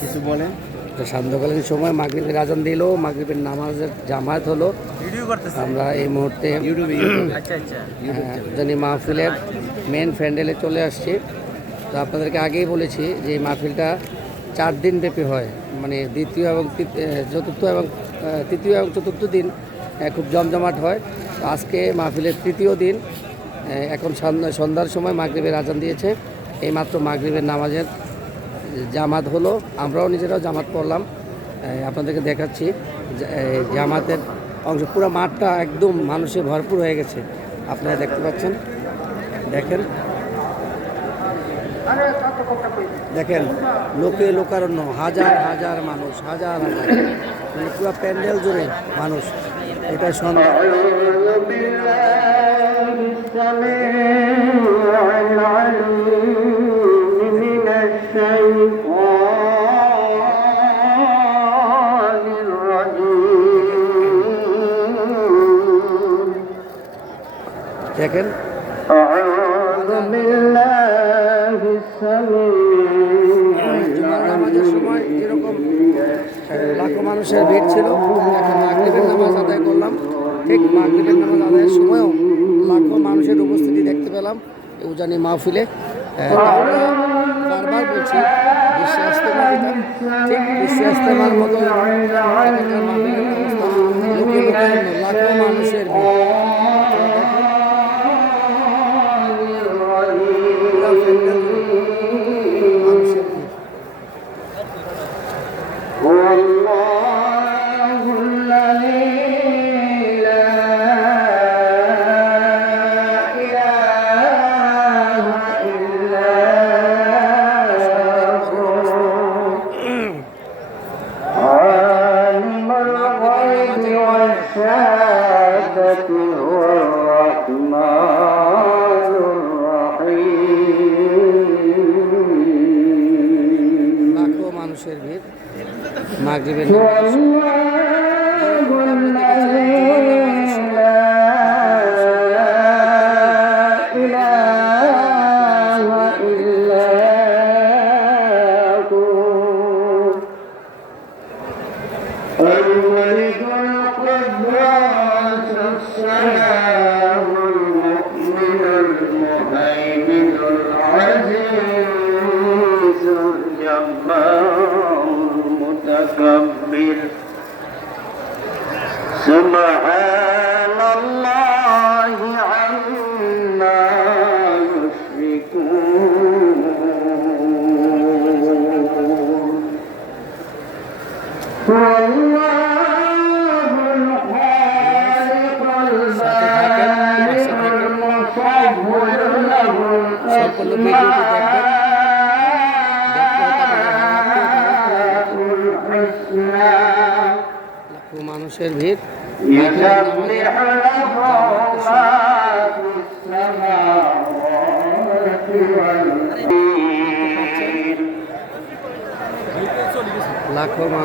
কিছু বলেন। তো সান্ধ্যকালীন সময় মাগরিবের আজান দিল মাগরিবের নামাজের জামায়াত হলো। আমরা এই মুহূর্তে ইউটিউবে আচ্ছা আচ্ছা জানি মাহফিলের মেন ফ্যান্ডেলে চলে আসছি। তো আপনাদেরকে আগেই বলেছি যে এই মাহফিলটা চার দিন ব্যাপী হয়। মানে দ্বিতীয় এবং চতুর্থ এবং তৃতীয় এবং চতুর্থ দিন খুব জমজমাট হয়। তো আজকে মাহফিলের তৃতীয় দিন এখন সন্ধ্যা- সন্ধ্যার সময় মাগরিবের আজান দিয়েছে। এইমাত্র মাগরিবের নামাজের জামাত হলো, আমরাও নিজেরাও জামাত পড়লাম। আপনাদেরকে দেখাচ্ছি জামাতের অংশ, পুরো মাঠটা একদম মানুষে ভরপুর হয়ে গেছে। আপনারা দেখতে পাচ্ছেন, দেখেন। দেখেন, লোকে লোকারণ্য, হাজার হাজার মানুষ, হাজার হাজার। মানে পুরো প্যান্ডেল জুড়ে মানুষ। এটা সন্ধ্যা দেখেন। সময় যেরকম লাখো মানুষের ভিড় ছিল। এখন মাগরিবের নামাজ আদায় করলাম। ঠিক মাগরিবের নামাজ আদায়ের সময়ও লাখো মানুষের উপস্থিতি দেখতে পেলাম উজানি মাহফিলে। আমরা বারবার বলছি বিশ্বে ঠিক বিশ্বে মতো অবস্থা লোকে লোকারণ্য, লাখো মানুষের ভিড়। মাগরিবের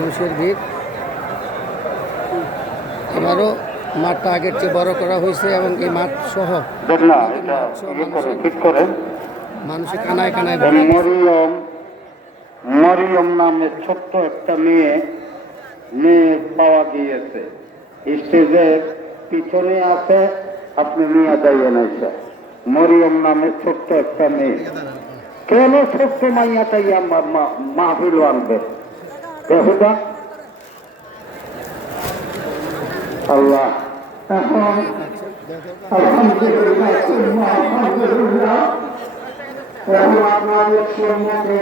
মানুষের ভিড়। এবারও মাঠটা আগের চেয়ে বড় করা হয়েছে এবং এই মাঠ সহ ইয়ে ঠিক করে। মানুষে কানায় কানায়। মরিয়ম মরিয়ম নামে ছোট্ট একটা মেয়ে মেয়ে পাওয়া গিয়েছে। স্টেজের পিছনে আছে আপনি নিয়ে দাঁড়িয়ে নাইছে মরিয়ম নামে ছোট্ট একটা মেয়ে। কেন ছোট্ট মাইয়াটাই আমার মাহফিল আনবে? বেহুদা আল্লাহ এখন আলহামদুলিল্লাহ আলহামদুলিল্লাহ এখন আপনাদের সম্মুখে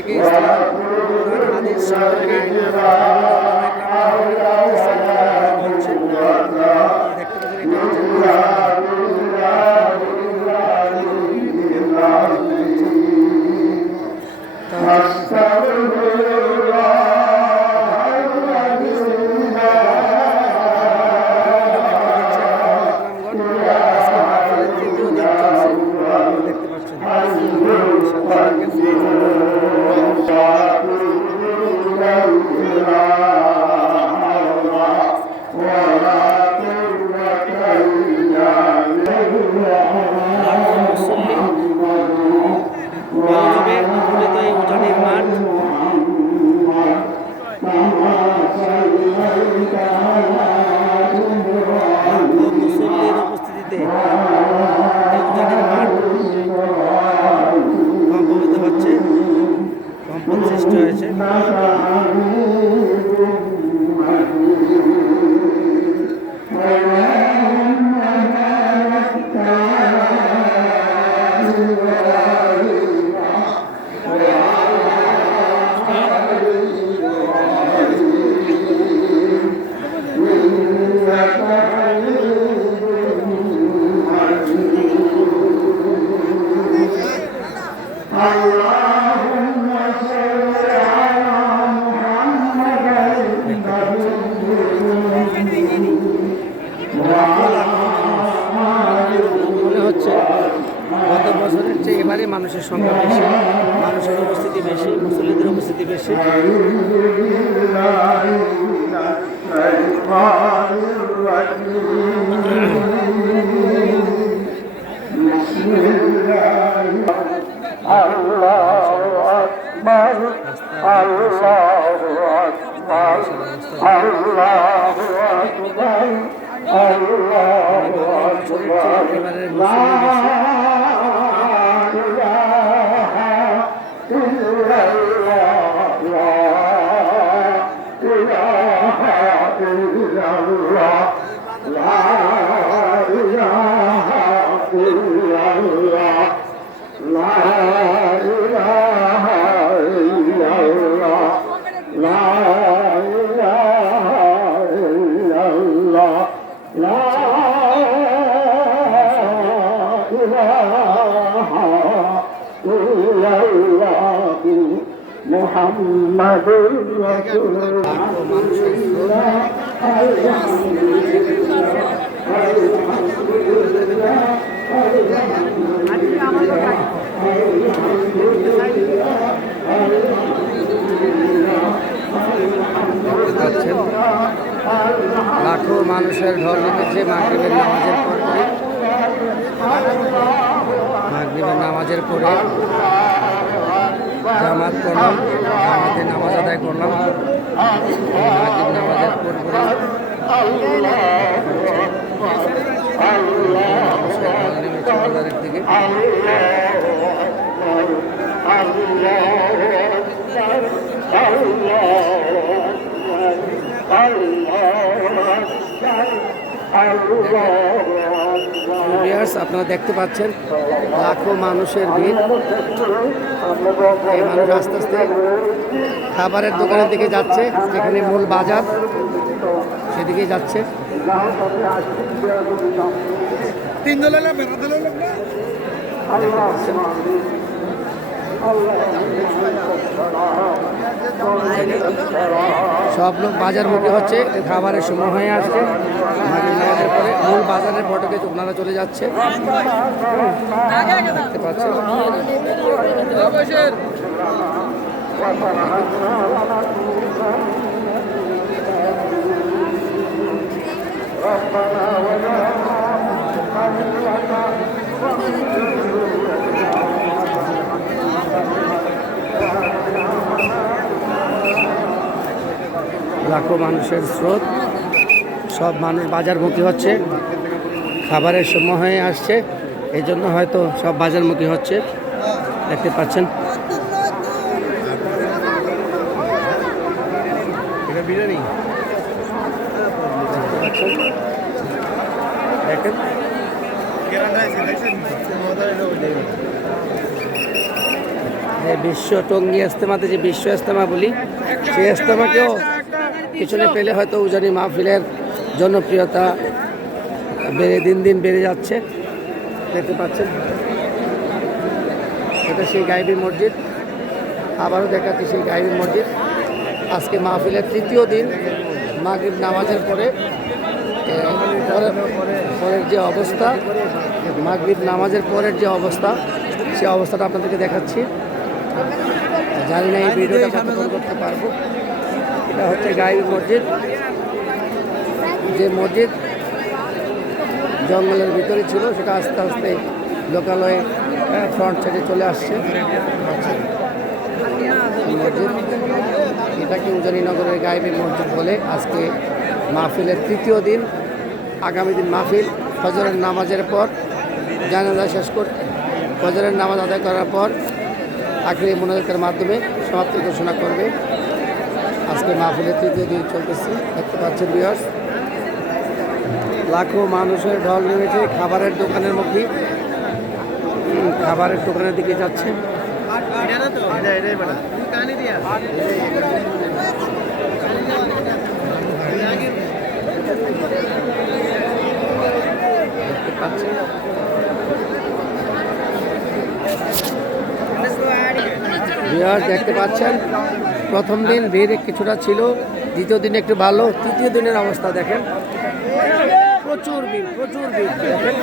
থেকে ইসলাম কোরআন হাদিস সম্পর্কে বছরের জামাত করলাম জামাতে নামাজ আদায় করলাম নামাজের পর পরে মানুষের আপনারা দেখতে পাচ্ছেন লাখো মানুষের ভিড়। এই মানুষ আস্তে আস্তে খাবারের দোকানের দিকে যাচ্ছে যেখানে মূল বাজার সেদিকে যাচ্ছে। তিন সব লোক বাজার মুখে হচ্ছে, খাবারের সময় হয়ে আসছে। মূল বাজারের ফটকে ওনারা চলে যাচ্ছে। লাখো মানুষের স্রোত। সব মানুষ বাজারমুখী হচ্ছে। খাবারের সময় হয়ে আসছে। এই জন্য হয়তো সব বাজারমুখী হচ্ছে। দেখতে পাচ্ছেন। দেখেন। বিশ্ব টঙ্গি ইস্তেমাতে যে বিশ্ব ইস্তেমা বলি সেই ইস্তেমাকেও পিছনে পেলে হয়তো উজানি মাহফিলের জনপ্রিয়তা বেড়ে দিন দিন বেড়ে যাচ্ছে। দেখতে পাচ্ছেন। এটা সেই গাইবি মসজিদ। আবারও দেখাচ্ছি সেই গাইবি মসজিদ। আজকে মাহফিলের তৃতীয় দিন। মাগরিব নামাজের পরে পরের যে অবস্থা মাগরিব নামাজের পরের যে অবস্থা সেই অবস্থাটা আপনাদেরকে দেখাচ্ছি। জানি না এই ভিডিওটা করতে পারব। এটা হচ্ছে গাইবি মসজিদ। যে মসজিদ জঙ্গলের ভিতরে ছিল, সেটা আস্তে আস্তে লোকালয়ে ফ্রন্ট সাইডে চলে আসছে। মসজিদ এটাকে উজানিনগরের গাইবী মসজিদ বলে আজকে মাহফিলের তৃতীয় দিন। আগামী দিন মাহফিল, ফজরের নামাজের পর, জানাজা শেষ করে, ফজরের নামাজ আদায় করার পর আখেরি মোনাজাতের মাধ্যমে সমাপ্তি ঘোষণা করবে। আজকে মাহফিলের তৃতীয় দিন চলতেছে, দেখতে পাচ্ছেন বিয়ার্স লাখো মানুষের ঢল নেমেছে খাবারের দোকানের মুখী খাবারের দোকানের দিকে যাচ্ছে। দেখতে পাচ্ছেন। প্রথম দিন ভিড় কিছুটা ছিল, দ্বিতীয় দিন একটু ভালো, তৃতীয় দিনের অবস্থা দেখেন। প্রচুর ভিড় প্রচুর ভিড়, দেখেন।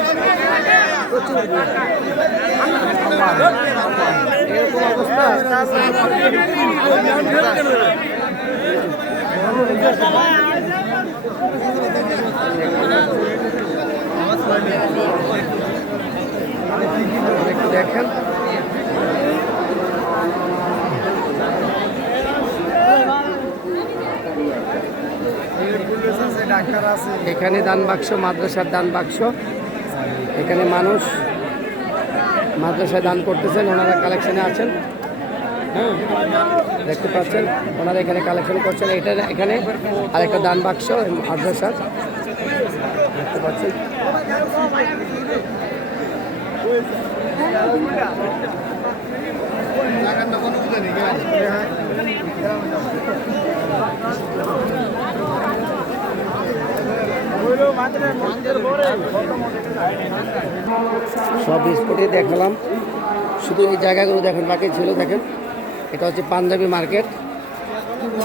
দেখেন ডাক্তার আছে এখানে দান বাক্স, মাদ্রাসার দান বাক্স। এখানে মানুষ মাদ্রাসায় দান করতেছেন, ওনারা কালেকশনে আছেন। হ্যাঁ দেখতে পাচ্ছেন, ওনারা এখানে কালেকশন করছেন। এটা এখানে আরেকটা দান বাক্স, মাদ্রাসার। দেখতে পাচ্ছেন। সব স্পটে দেখালাম। শুধু এই জায়গাগুলো দেখেন, বাকি ছিল দেখেন। এটা হচ্ছে পাঞ্জাবি মার্কেট।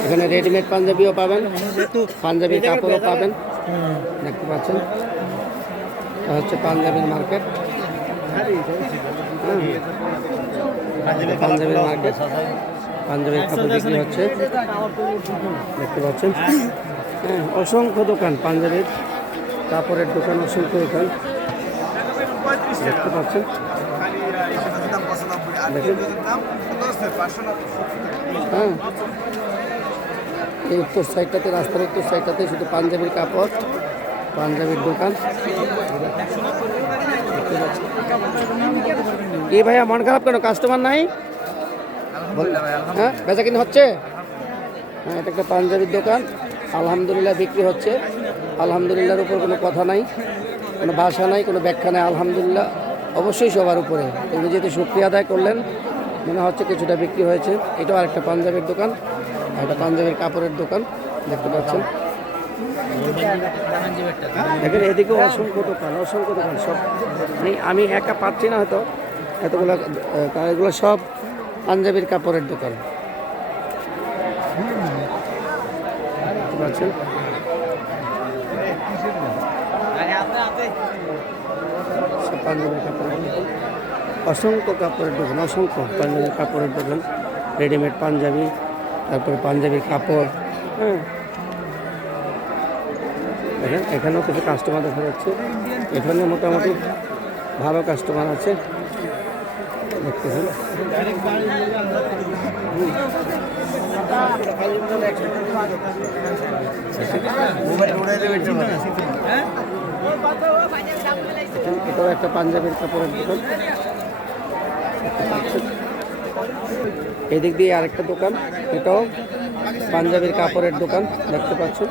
এখানে রেডিমেড পাঞ্জাবিও পাবেন পাঞ্জাবি কাপড়ও পাবেন। দেখতে পাচ্ছেন? এটা হচ্ছে পাঞ্জাবির মার্কেট। পাঞ্জাবির মার্কেট। পাঞ্জাবির কাপড় বিক্রি হচ্ছে। দেখতে পাচ্ছেন? হ্যাঁ অসংখ্য দোকান পাঞ্জাবির। কাপড়ের দোকান অসংখ্য দোকান দেখতে পাচ্ছেন। হ্যাঁ। এই উত্তর সাইডটাতে, রাস্তার উত্তর সাইডটাতে শুধু পাঞ্জাবির কাপড়, পাঞ্জাবির দোকান। কি ভাইয়া, মন খারাপ কেন? কাস্টমার নাই? হ্যাঁ বেচা কিনে হচ্ছে? হ্যাঁ এটা একটা পাঞ্জাবির দোকান। আলহামদুলিল্লাহ বিক্রি হচ্ছে। আলহামদুলিল্লাহর উপর কোনো কথা নাই, কোনো ভাষা নাই, কোনো ব্যাখ্যা নাই, আলহামদুলিল্লাহ। অবশ্যই সবার উপরে। উনি যেহেতু শুক্রিয়া আদায় করলেন, মনে হচ্ছে কিছুটা বিক্রি হয়েছে। এটাও আরেকটা পাঞ্জাবির দোকান, একটা পাঞ্জাবির কাপড়ের দোকান, দেখতে পাচ্ছেন। দেখেন, এদিকে অসংখ্য দোকান অসংখ্য দোকান, সব। মানে আমি একা পাচ্ছি না হয়তো। এতগুলো এগুলো সব পাঞ্জাবির কাপড়ের দোকান। পাচ্ছেন? অসংখ্য কাপড়ের দোকান, অসংখ্য পাঞ্জাবির কাপড়ের দোকান রেডিমেড পাঞ্জাবি, তারপরে পাঞ্জাবির কাপড় হ্যাঁ। এখানেও কিছু কাস্টমার দেখা যাচ্ছে। এখানে মোটামুটি ভালো কাস্টমার আছে। দেখতেছেন। এটাও একটা পাঞ্জাবের কাপড়ের দোকান এদিক দিয়ে আরেকটা দোকান, এটাও পাঞ্জাবির কাপড়ের দোকান, দেখতে পাচ্ছেন।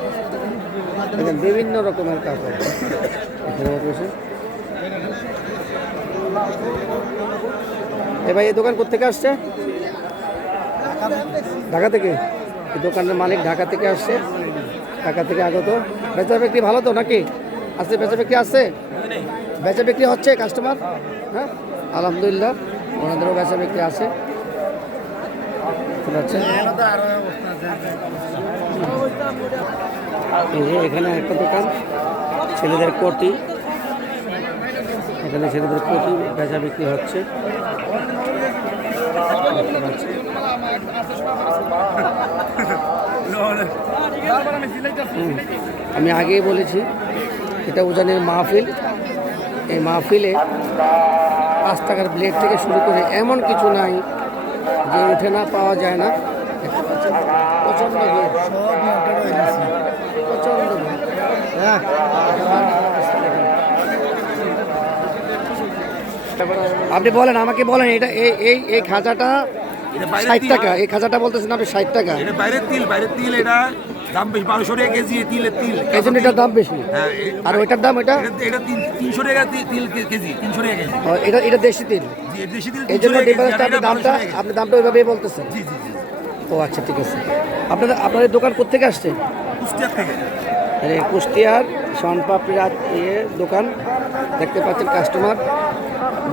এখানে বিভিন্ন রকমের কাপড়। রয়েছে এ ভাই, এই দোকান কোথেকে আসছে? ঢাকা থেকে। দোকানের মালিক ঢাকা থেকে আসছে। ঢাকা থেকে আগত। বেচা বিক্রি ভালো তো নাকি? আছে, বেচা বিক্রি আছে? বেচা বিক্রি হচ্ছে কাস্টমার হ্যাঁ? আলহামদুলিল্লাহ, ওনাদেরও বেচা বিক্রি আছে। এখানে একটা দোকান, ছেলেদের কোটি। এখানে ছেলেদের কোটি বেচা বিক্রি হচ্ছে। আমি আগেই বলেছি এটা উজানের মাহফিল। এই মাহফিলে পাঁচ টাকার ব্লেড থেকে শুরু করে এমন কিছু নাই যে উঠে না পাওয়া যায় না। প্রচণ্ড ভিড়। প্রচণ্ড ভিড়। হ্যাঁ। আপনি বলেন আমাকে বলেন এটা এই এই এই খাঁচাটা ষাট টাকা এই খাঁচাটা বলতেছেন আপনি ষাট টাকা। এটা বাইরের তিল বাইরের তিল এটা দাম বেশি বারোশো টাকা কেজি এই তিলের তিল। এই জন্য এটার দাম বেশি। হ্যাঁ, এ- আর ওইটার দাম এটা এটা এটা তিন- তিনশো টাকা তি- তিল কে- কেজি তিনশো টাকা কেজি। ও, এটা এটা দেশি তিল। জি, এর দেশি তিল এই 300 টাকা কেজি, ডিফারেন্সটা আপনি এটা দামটা টাকা কেজি। আপনি দামটা ওইভাবেই বলতেছেন। জি জি জি ও আচ্ছা ঠিক আছে। আপনাদের আপনাদের দোকান কোথেকে আসছে? কুষ্টিয়ার থেকে। এই কুষ্টিয়ার সনপাপড়ির দোকান। দেখতে পাচ্ছেন কাস্টমার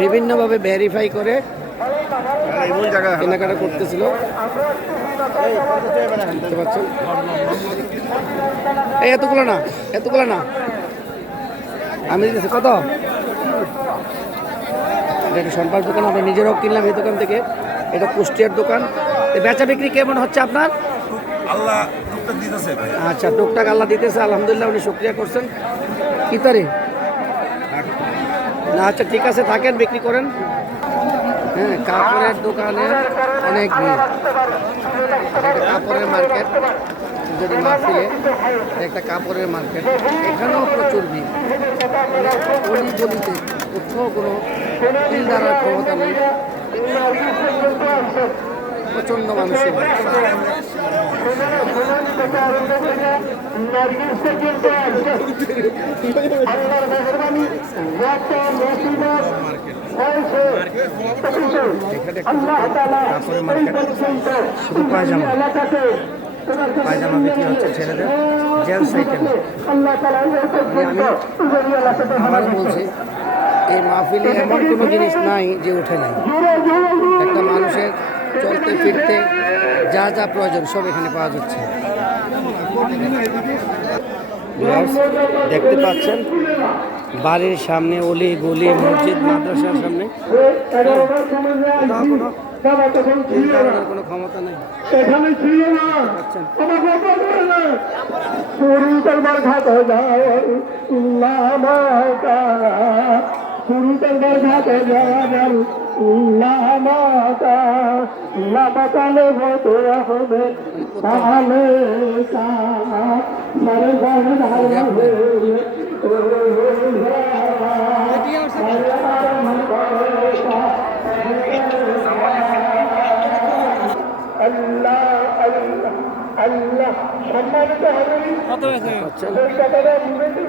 বিভিন্নভাবে ভেরিফাই করে কেনাকাটা করতেছিল। দেখতে পাচ্ছেন? এই এতগুলো না এতগুলো না। আমি দিতেছি কত? এটা একটা দোকান আমরা নিজেরাও কিনলাম এই দোকান থেকে। এটা কুষ্টিয়ার দোকান। এই বেচা বিক্রি কেমন হচ্ছে আপনার? আল্লাহ আচ্ছা টুকটাক আল্লাহ দিতেছে আলহামদুলিল্লাহ উনি শুক্রিয়া করছেন। কি তারিখ? না আচ্ছা ঠিক আছে, থাকেন, বিক্রি করেন। হ্যাঁ কাপড়ের দোকানে অনেক ভিড়। কাপড়ের মার্কেট, যদি মাহফিলে একটা কাপড়ের মার্কেট, এখানেও প্রচুর ভিড়। কোথাও কোনো তিল দ্বারার ক্ষমতা নেই। প্রচণ্ড মানুষের ভিড়। এখানে একটা কাপড়ের মার্কেট শুধু পায়জামা পায়জামা বিক্রি হচ্ছে ছেলেদের জেন্টস আইটেম আবার বলছি এই মাহফিলে এমন কোনো জিনিস নাই যে উঠে নাই একটা মানুষের চলতে ফিরতে যা যা প্রয়োজন সব এখানে পাওয়া যাচ্ছে। দেখতে পাচ্ছেন? বাড়ির সামনে অলি গলি মসজিদ মাদ্রাসার সামনে। কোনো ক্ষমতা নেই। এখানে ছিল না। পাচ্ছেন? আমাকে অপর করে না। পুরী তলবার ঘাট হয়ে যায়। পুরী তলবার ঘাট হয়ে যায়। লামাতা লামাতালে হতে হবে তাহলে কা সারে সারে ধারে আল্লাহ আল্লাহ আল্লাহ সম্মানিত হবে পাচ্ছেন কথাটা বুঝেছি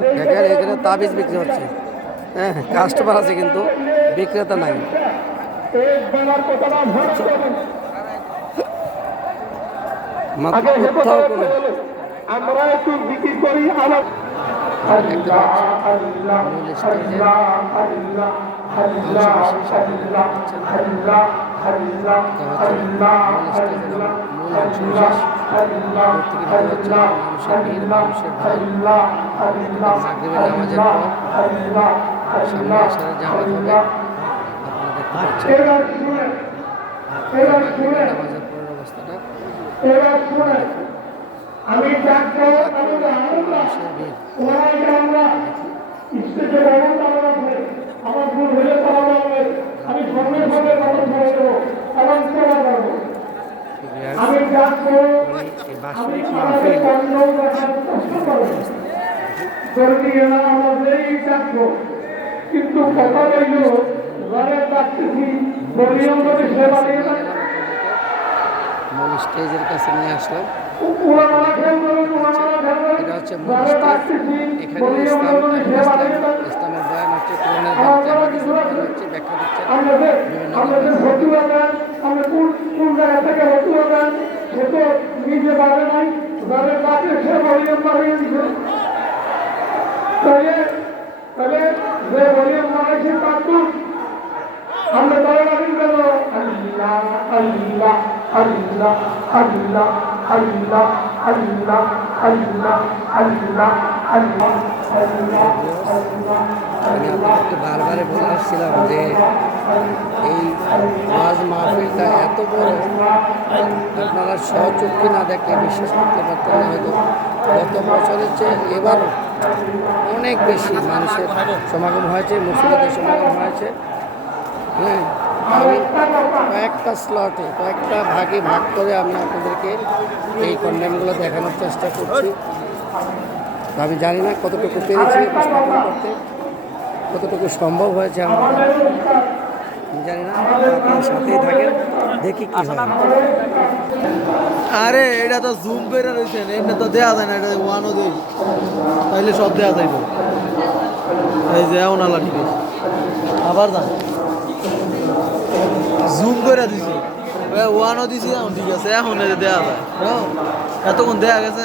দেখেন এখানে তাবিজ বিক্রি হচ্ছে হ্যাঁ কাস্টমার আছে কিন্তু বিক্রেতা নাই কোথাও কোনো আমরা একটু বিক্রি করি হচ্ছে মানুষের ভিড় মানুষের ভাই সামনে এসে জামাত হবে। আপনারা দেখতে পাচ্ছেন। নামাজের পরের অবস্থাটা। আমি আমার ভুল হলে আমি ধর্মের ভাবে মানুষ ধরে দেবো এবং সেবা করব আমি ডাকবো আমি সমাজের কান্ড কষ্ট করব ধর্মীয় আমাদের ডাকবো কিন্তু কথা রইল ঘরে ডাকতেছি দলীয়ভাবে সেবা নিয়ে স্টেজের কাছে নিয়ে আসলাম। এটা হচ্ছে মূল স্টেজ। এখানে ইসলাম ইসলামের বয়ান হচ্ছে কোরআনের বয়ান হচ্ছে ব্যাখ্যা দিচ্ছে নিজে পারে নাই যাদের কাছে সে মরিয়ম বাড়াইছে তার তো আমরা তারা রাখি কেন আল্লাহ আল্লাহ আল্লাহ আল্লাহ আল্লাহ আল্লাহ আল্লাহ আল্লাহ আল্লাহ আমি আপনাদেরকে বারবারে বলে আসছিলাম যে এই ওয়াজ মাহফিলটা এত বড় আপনারা সচক্ষে না দেখলে বিশ্বাস করতে পারতেন না হয়তো গত বছরের চেয়ে এবার অনেক বেশি মানুষের সমাগম হয়েছে, মুসলিমদের সমাগম হয়েছে। হ্যাঁ আমি কয়েকটা স্লটে কয়েকটা ভাগে ভাগ করে আমি আপনাদেরকে এই কন্ডেমগুলো দেখানোর চেষ্টা করছি। আমি জানি না কতটুকু পেরেছি করতে, কতটুকু সম্ভব হয়েছে আমার আমি জানি না সাথেই থাকেন, দেখি কি হয়। আরে, এটা তো জুম করে রয়েছেন এমনি তো দেয়া যায় না, এটা ওয়ান ওদি তাইলে সব দেয়া যায় এই যে, এমন আলা ঠিক আছে আবার যান। জুম করে দিছি। ওয়ানও দিছি এখন ঠিক আছে এখন দেয়া যায়। বুঝছ? এতক্ষণ দেয়া গেছে?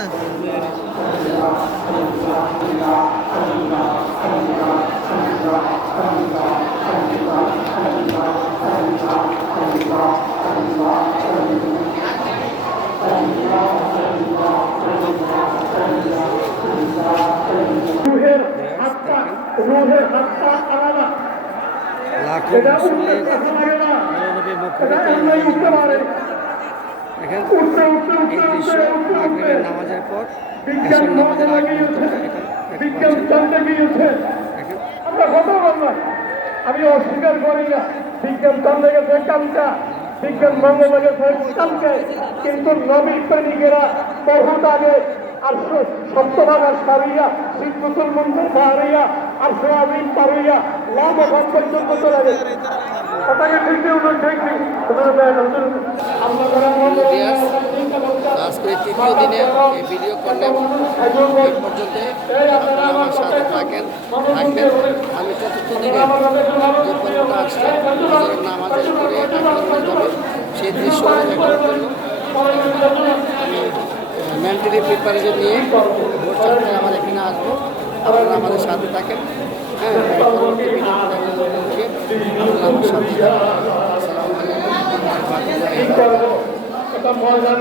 আমি অস্বীকার করি না। বিজ্ঞান চন্দ্র গেছে কামটা বিজ্ঞান মঙ্গলে গেছে কামকে কিন্তু নবীর প্রেমিকেরা বহুত আগে আর সত্যবাদ সারিয়া সিদ্ধুতুল মন্দির সারিয়া আর সোয়াবিন পাহাড়িয়া লাভ ওখান পর্যন্ত চলে গেছে কথাকে ঠিক নেই উনি ঠিক নেই আজকে তৃতীয় দিনে এই ভিডিও করলেন এই পর্যন্ত আমার সাথে থাকেন থাকবেন আমি চতুর্থ দিনে যে আসছে নামাজের আক্রমণ সেই দৃশ্য আমি মেন্টালি প্রিপারেশন নিয়ে ভোর চারটায় আমার এখানে আসব আপনারা আমাদের সাথে থাকেন। হ্যাঁ আমার সাথে। থাকেন